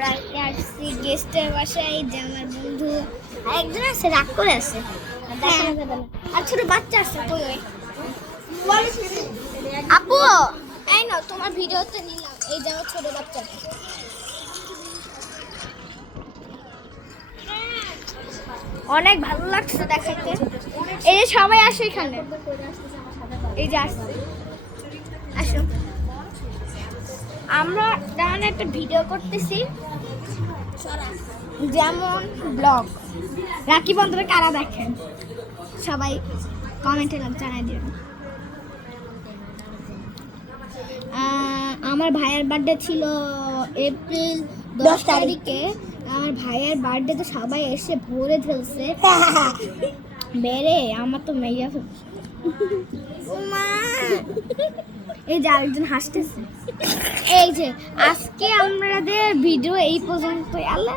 আমরা আসছি গেস্টের বাসায়, যে আমার বন্ধু আরেকজন আছে, রাগ করে আছে, দেখানো যাবে না। আর ছোট বাচ্চা আছে, কই ওই আপু, এই নাও তোমার ভিডিওতে নিলাম, এই যে আমার ছোট বাচ্চাটা। অনেক ভালো লাগছে দেখাতে। এই যে সবাই আসো এখানে, এই যে আসছে, আসো। আমরা তেমন একটা ভিডিও করতেছি, যেমন ব্লগ। রাখি বন্ধুরা কারা দেখেন সবাই কমেন্টে জানাই দিবেন। আমার ভাইয়ের বার্থডে ছিল এপ্রিল 10 তারিখে। আমার ভাইয়ের বার্থডে তো সবাই এসে ভরে ফেলছে বেড়ে, আমার তো মেয়া এই যে আরেকজন হাসতেছে। এই যে আজকে আমাদের ভিডিও এই পর্যন্ত। আল্লাহ